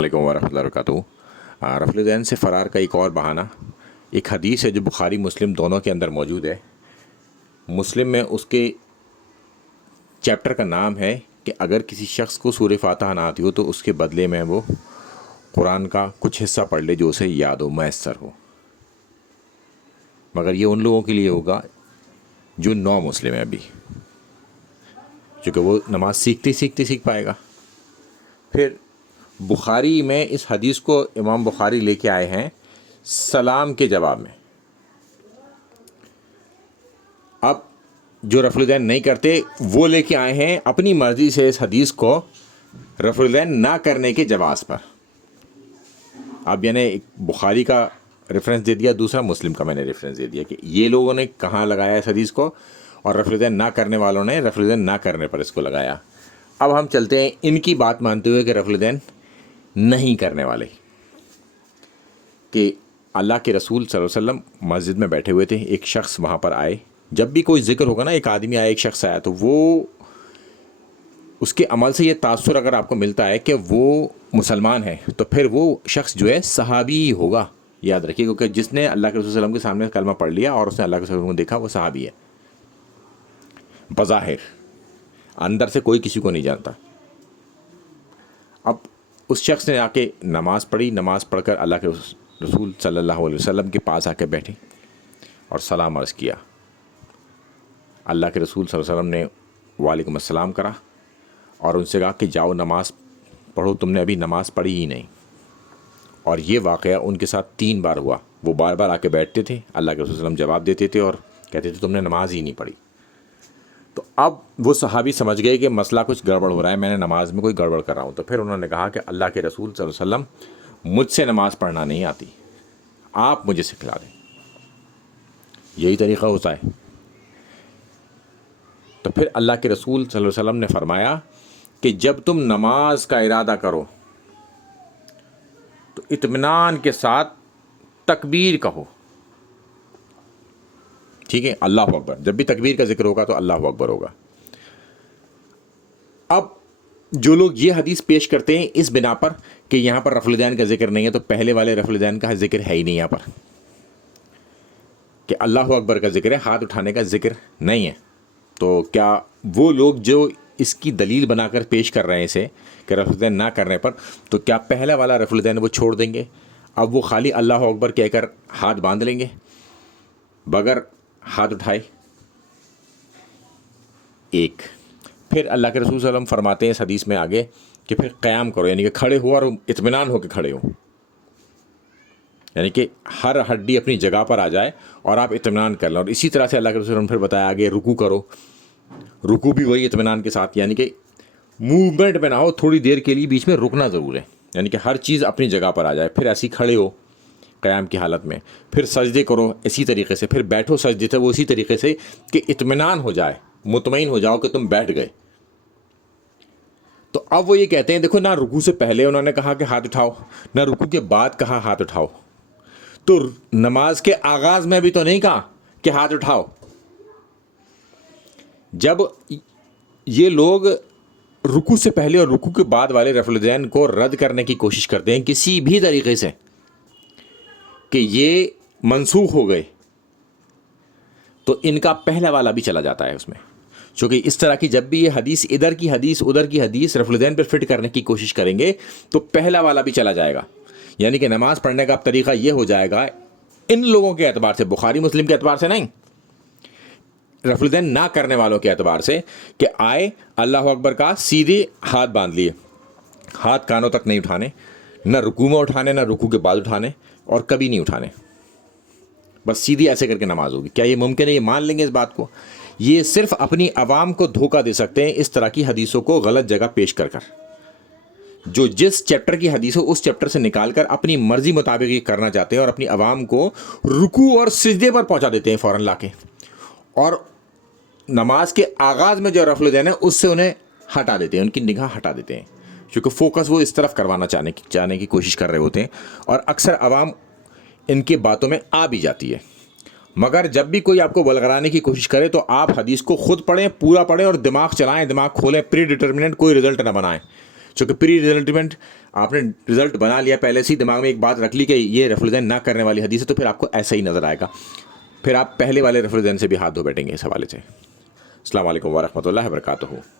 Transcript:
علیکم ورحمۃ اللہ وبرکاتہ۔ رفل ذہن سے فرار کا ایک اور بہانہ، ایک حدیث ہے جو بخاری مسلم دونوں کے اندر موجود ہے۔ مسلم میں اس کے چیپٹر کا نام ہے کہ اگر کسی شخص کو سورہ فاتحہ نہ آتی ہو تو اس کے بدلے میں وہ قرآن کا کچھ حصہ پڑھ لے جو اسے یاد ہو، میسر ہو۔ مگر یہ ان لوگوں کے لیے ہوگا جو نو مسلم ہے ابھی، چونکہ وہ نماز سیکھتے سیکھتے سیکھ پائے گا۔ پھر بخاری میں اس حدیث کو امام بخاری لے کے آئے ہیں سلام کے جواب میں۔ اب جو رفع الدین نہیں کرتے وہ لے کے آئے ہیں اپنی مرضی سے اس حدیث کو رفع الدین نہ کرنے کے جواز پر۔ اب یعنی ایک بخاری کا ریفرنس دے دیا، دوسرا مسلم کا میں نے ریفرنس دے دیا کہ یہ لوگوں نے کہاں لگایا اس حدیث کو، اور رفع الدین نہ کرنے والوں نے رفع الدین نہ کرنے پر اس کو لگایا۔ اب ہم چلتے ہیں ان کی بات مانتے ہوئے کہ رفع الدین نہیں کرنے والے، کہ اللہ کے رسول صلی اللہ علیہ وسلم مسجد میں بیٹھے ہوئے تھے، ایک شخص وہاں پر آئے۔ جب بھی کوئی ذکر ہوگا نا، ایک آدمی آیا، ایک شخص آیا، تو وہ اس کے عمل سے یہ تاثر اگر آپ کو ملتا ہے کہ وہ مسلمان ہے تو پھر وہ شخص جو ہے صحابی ہی ہوگا، یاد رکھیے، کیونکہ جس نے اللہ کے رسول صلی اللہ علیہ وسلم کے سامنے کلمہ پڑھ لیا اور اس نے اللہ کے رسول صلی اللہ علیہ وسلم کو دیکھا وہ صحابی ہے بظاہر، اندر سے کوئی کسی کو نہیں جانتا۔ اب اس شخص نے آ کے نماز پڑھی، نماز پڑھ کر اللہ کے رسول صلی اللہ علیہ وسلم کے پاس آ کے بیٹھے اور سلام عرض کیا۔ اللہ کے رسول صلی اللہ علیہ وسلم نے وعلیکم السلام کرا اور ان سے کہا کہ جاؤ نماز پڑھو، تم نے ابھی نماز پڑھی ہی نہیں۔ اور یہ واقعہ ان کے ساتھ 3 بار ہوا۔ وہ بار بار آ کے بیٹھتے تھے، اللہ کے رسول صلی اللہ علیہ وسلم جواب دیتے تھے اور کہتے تھے تم نے نماز ہی نہیں پڑھی۔ تو اب وہ صحابی سمجھ گئے کہ مسئلہ کچھ گڑبڑ ہو رہا ہے، میں نے نماز میں کوئی گڑبڑ کر رہا ہوں۔ تو پھر انہوں نے کہا کہ اللہ کے رسول صلی اللہ علیہ وسلم مجھ سے نماز پڑھنا نہیں آتی، آپ مجھے سکھلا دیں۔ یہی طریقہ ہوتا ہے۔ تو پھر اللہ کے رسول صلی اللہ علیہ وسلم نے فرمایا کہ جب تم نماز کا ارادہ کرو تو اطمینان کے ساتھ تکبیر کہو، ٹھیک ہے، اللہ اکبر۔ جب بھی تکبیر کا ذکر ہوگا تو اللہ اکبر ہوگا۔ اب جو لوگ یہ حدیث پیش کرتے ہیں اس بنا پر کہ یہاں پر رفع الدین کا ذکر نہیں ہے، تو پہلے والے رفع الدین کا ذکر ہے ہی نہیں یہاں پر، کہ اللہ اکبر کا ذکر ہے، ہاتھ اٹھانے کا ذکر نہیں ہے۔ تو کیا وہ لوگ جو اس کی دلیل بنا کر پیش کر رہے ہیں اسے کہ رفع الدین نہ کرنے پر، تو کیا پہلا والا رفع الدین وہ چھوڑ دیں گے؟ اب وہ خالی اللہ اکبر کہہ کر ہاتھ باندھ لیں گے بغیر ہاتھ اٹھائے؟ ایک پھر اللہ کے رسول صلی اللہ علیہ وسلم فرماتے ہیں اس حدیث میں آگے کہ پھر قیام کرو، یعنی کہ کھڑے ہو اور اطمینان ہو کے کھڑے ہو، یعنی کہ ہر ہڈی اپنی جگہ پر آ جائے اور آپ اطمینان کر لیں۔ اور اسی طرح سے اللہ کے رسول صلی اللہ علیہ وسلم پھر بتایا آگے رکوع کرو، رکوع بھی وہی اطمینان کے ساتھ، یعنی کہ موومنٹ میں نہ ہو، تھوڑی دیر کے لیے بیچ میں رکنا ضرور ہے، یعنی کہ ہر چیز اپنی جگہ پر آ جائے۔ پھر ایسی کھڑے ہو قیام کی حالت میں، پھر سجدے کرو اسی طریقے سے، پھر بیٹھو سجدے سے وہ اسی طریقے سے کہ اطمینان ہو جائے، مطمئن ہو جاؤ کہ تم بیٹھ گئے۔ تو اب وہ یہ کہتے ہیں دیکھو، نہ رکوع سے پہلے انہوں نے کہا کہ ہاتھ اٹھاؤ، نہ رکوع کے بعد کہا ہاتھ اٹھاؤ، تو نماز کے آغاز میں بھی تو نہیں کہا کہ ہاتھ اٹھاؤ۔ جب یہ لوگ رکوع سے پہلے اور رکوع کے بعد والے رفع الدین کو رد کرنے کی کوشش کرتے ہیں کسی بھی طریقے سے کہ یہ منسوخ ہو گئے، تو ان کا پہلا والا بھی چلا جاتا ہے اس میں، چونکہ اس طرح کی جب بھی یہ حدیث ادھر کی حدیث ادھر کی حدیث رفع الدین پر فٹ کرنے کی کوشش کریں گے تو پہلا والا بھی چلا جائے گا، یعنی کہ نماز پڑھنے کا اب طریقہ یہ ہو جائے گا ان لوگوں کے اعتبار سے، بخاری مسلم کے اعتبار سے نہیں، رفع الدین نہ کرنے والوں کے اعتبار سے، کہ آئے اللہ اکبر کا سیدھے ہاتھ باندھ لیے، ہاتھ کانوں تک نہیں اٹھانے، نہ رکوع میں اٹھانے نہ رکوع کے بعد اٹھانے، اور کبھی نہیں اٹھانے، بس سیدھی ایسے کر کے نماز ہوگی۔ کیا یہ ممکن ہے؟ یہ مان لیں گے اس بات کو؟ یہ صرف اپنی عوام کو دھوکہ دے سکتے ہیں اس طرح کی حدیثوں کو غلط جگہ پیش کر کر، جو جس چیپٹر کی حدیث ہو اس چیپٹر سے نکال کر اپنی مرضی مطابق یہ کرنا چاہتے ہیں اور اپنی عوام کو رکوع اور سجدے پر پہنچا دیتے ہیں فوراً لا کے، اور نماز کے آغاز میں جو رفع الدین ہے اس سے انہیں ہٹا دیتے ہیں، ان کی نگاہ ہٹا دیتے ہیں، کیونکہ فوکس وہ اس طرف کروانا چاہنے کی کوشش کر رہے ہوتے ہیں، اور اکثر عوام ان کے باتوں میں آ بھی جاتی ہے۔ مگر جب بھی کوئی آپ کو بلغرانے کی کوشش کرے تو آپ حدیث کو خود پڑھیں، پورا پڑھیں اور دماغ چلائیں، دماغ کھولیں، پری ڈٹرمنٹ کوئی رزلٹ نہ بنائیں، چونکہ پری ڈٹرمنٹ آپ نے رزلٹ بنا لیا پہلے سے ہی دماغ میں ایک بات رکھ لی کہ یہ رفع الدین نہ کرنے والی حدیث ہے، تو پھر آپ کو ایسا ہی نظر آئے گا، پھر آپ پہلے والے رفع الدین سے بھی ہاتھ دھو بیٹھیں گے اس حوالے سے۔ السلام علیکم ورحمۃ اللہ وبرکاتہ۔